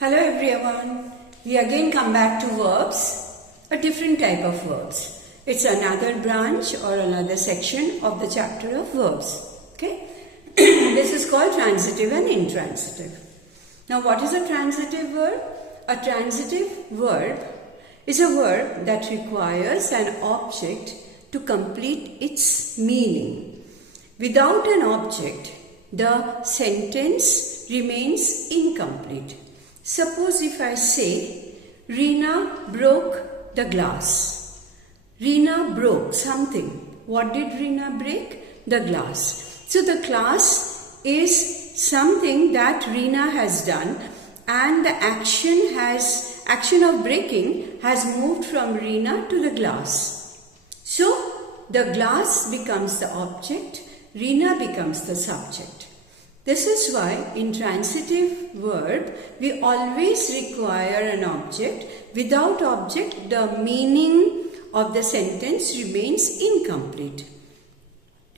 Hello everyone. We again come back to verbs, a different type of verbs. It's another branch or another section of the chapter of verbs. Okay? This is called transitive and intransitive. Now what is a transitive verb? A transitive verb is a verb that requires an object to complete its meaning. Without an object, the sentence remains incomplete. Suppose if I say, Rina broke the glass. Rina broke something. What did Rina break? The glass. So the glass is something that Rina has done, and the action of breaking has moved from Rina to the glass. So the glass becomes the object, Rina becomes the subject. This is why in transitive verb we always require an object. Without object, the meaning of the sentence remains incomplete.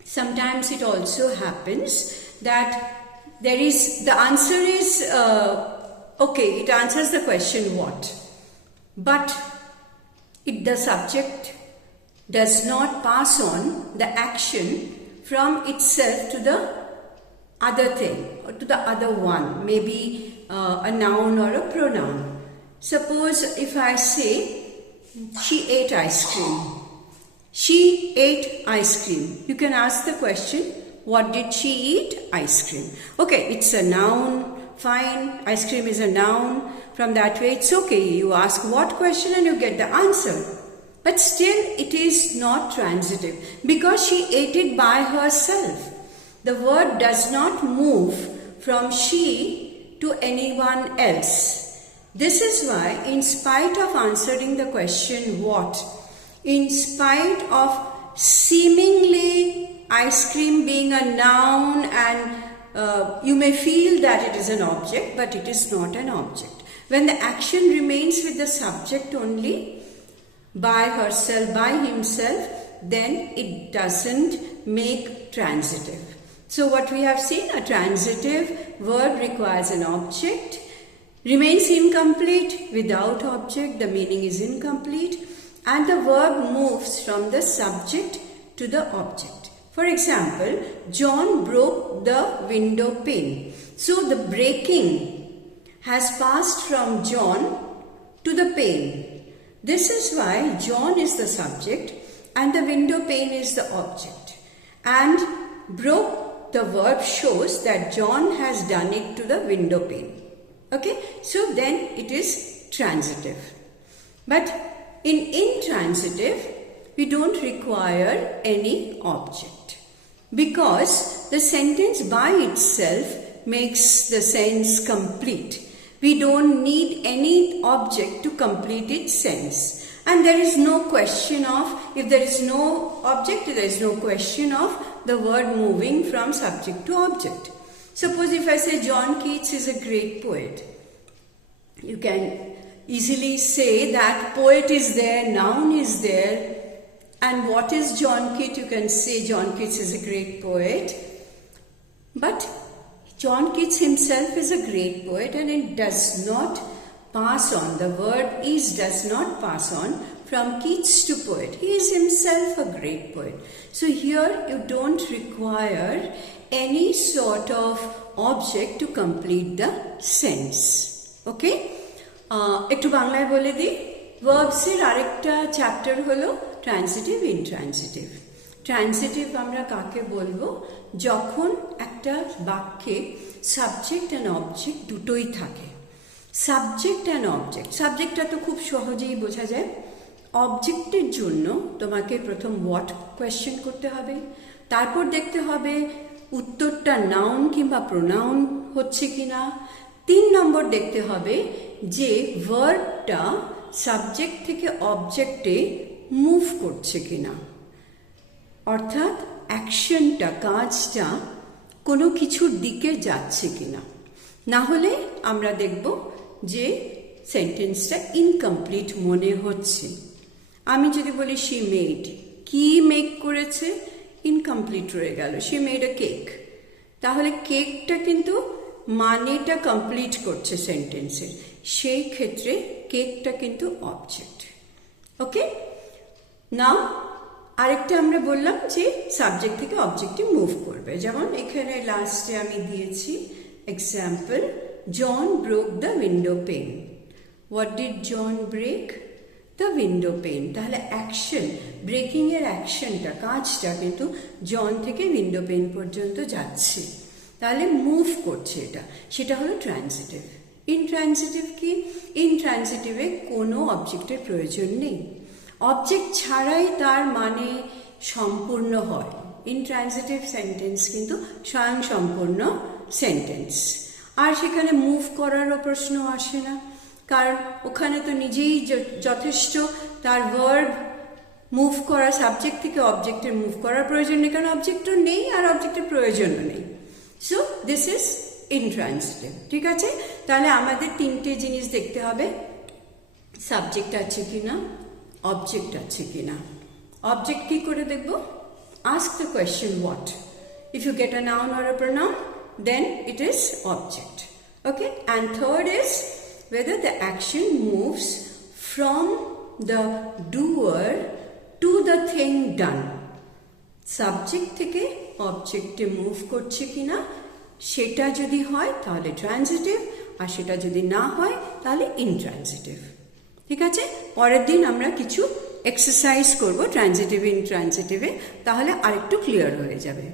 Sometimes it also happens that the answer is okay, it answers the question what, but the subject does not pass on the action from itself to the other thing or to the other one, maybe a noun or a pronoun. Suppose if I say, she ate ice cream. She ate ice cream. You can ask the question, what did she eat? Ice cream. Okay, it's a noun. Fine, ice cream is a noun. From that way, it's okay. You ask what question and you get the answer. But still, it is not transitive because she ate it by herself. The word does not move from she to anyone else. This is why, in spite of answering the question what, in spite of seemingly ice cream being a noun and you may feel that it is an object, but it is not an object. When the action remains with the subject only, by herself, by himself, then it doesn't make transitive. So what we have seen, a transitive verb requires an object, remains incomplete. Without object, the meaning is incomplete, and the verb moves from the subject to the object. For example, John broke the window pane. So the breaking has passed from John to the pane. This is why John is the subject and the window pane is the object. And broke, the verb shows that John has done it to the window pane. Okay, so then it is transitive. But in intransitive, we don't require any object because the sentence by itself makes the sense complete. We don't need any object to complete its sense. And there is no question of, if there is no object, there is no question of the word moving from subject to object. Suppose if I say John Keats is a great poet, you can easily say that poet is there, noun is there, and what is John Keats? You can say John Keats is a great poet, but John Keats himself is a great poet and it does not pass on, the word is does not pass on from Keats to poet. He is himself a great poet. So here you don't require any sort of object to complete the sense. Okay? একটু বাংলায় বলে দিই, ভার্বসের আরেকটা চ্যাপ্টার হলো transitive intransitive. Transitive আমরা কাকে বলবো? যখন একটা বাক্যে সাবজেক্ট অ্যান্ড অবজেক্ট দুটোই থাকে। সাবজেক্ট অ্যান্ড অবজেক্ট, সাবজেক্টটা তো খুব সহজেই বোঝা যায়। অবজেক্টের জন্য তোমাকে প্রথম হোয়াট কোয়েশ্চেন করতে হবে, তারপর দেখতে হবে উত্তরটা নাউন কিংবা প্রোনাউন হচ্ছে কিনা। 3 নম্বর দেখতে হবে যে ভার্বটা সাবজেক্ট থেকে অবজেক্টে মুভ করছে কিনা, অর্থাৎ অ্যাকশনটা, কাজটা কোনো কিছুর দিকে যাচ্ছে কিনা। না হলে আমরা দেখব যে সেন্টেন্সটা ইনকমপ্লিট মনে হচ্ছে। আমি যদি বলি শি মেড, কি মেক করেছে? ইনকমপ্লিট রয়ে গেল। শি মেড আ কেক, তাহলে কেকটা কিন্তু মানেটা কমপ্লিট করছে সেন্টেন্সের, সেই ক্ষেত্রে কেকটা কিন্তু অবজেক্ট। ওকে, নাও আরেকটা আমরা বললাম যে সাবজেক্ট থেকে অবজেক্টে মুভ করবে, যেমন এখানে লাস্টে আমি দিয়েছি example, John broke the window pane. What did John break? The window pane. তাহলে অ্যাকশন, ব্রেকিং এর অ্যাকশনটা, কাজটা কিন্তু জন থেকে উইন্ডো পেন পর্যন্ত যাচ্ছে, তাহলে মুভ করছে এটা, সেটা হলো ট্রান্সিটিভ। ইনট্রান্সিটিভ কি? ইনট্রান্সিটিভে কোনো অবজেক্টের প্রয়োজন নেই, অবজেক্ট ছাড়াই তার মানে সম্পূর্ণ হয়। ইনট্রান্সিটিভ সেন্টেন্স কিন্তু স্বয়ংসম্পূর্ণ সেন্টেন্স। আর সেখানে মুভ করারও প্রশ্ন আসে না, কারণ ওখানে তো নিজেই যথেষ্ট তার ভার্ব মুভ করা, সাবজেক্ট থেকে অবজেক্টের মুভ করার প্রয়োজন নেই, কারণ অবজেক্টও নেই আর অবজেক্টের প্রয়োজনও নেই। So this is intransitive. ঠিক আছে, তাহলে আমাদের তিনটে জিনিস দেখতে হবে, সাবজেক্ট আছে কিনা, অবজেক্ট আছে কিনা। অবজেক্ট কি করে দেখব? Ask the question what. If you get a noun or a pronoun, then it is object. Okay, and third is whether the action moves from the doer to the thing done. Subject থেকে অবজেক্টে মুভ করছে কিনা, সেটা যদি হয় তাহলে ট্রান্সিটিভ, আর সেটা যদি না হয় তাহলে ইনট্রান্সিটিভ। ঠিক আছে, পরের দিন আমরা কিছু এক্সারসাইজ করব ট্রান্সিটিভ ইনট্রান্সিটিভে, তাহলে আরেকটু ক্লিয়ার হয়ে যাবে।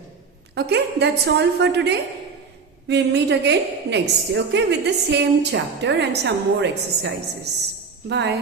Okay, that's all for today. We'll meet again next day, okay, with the same chapter and some more exercises. Bye.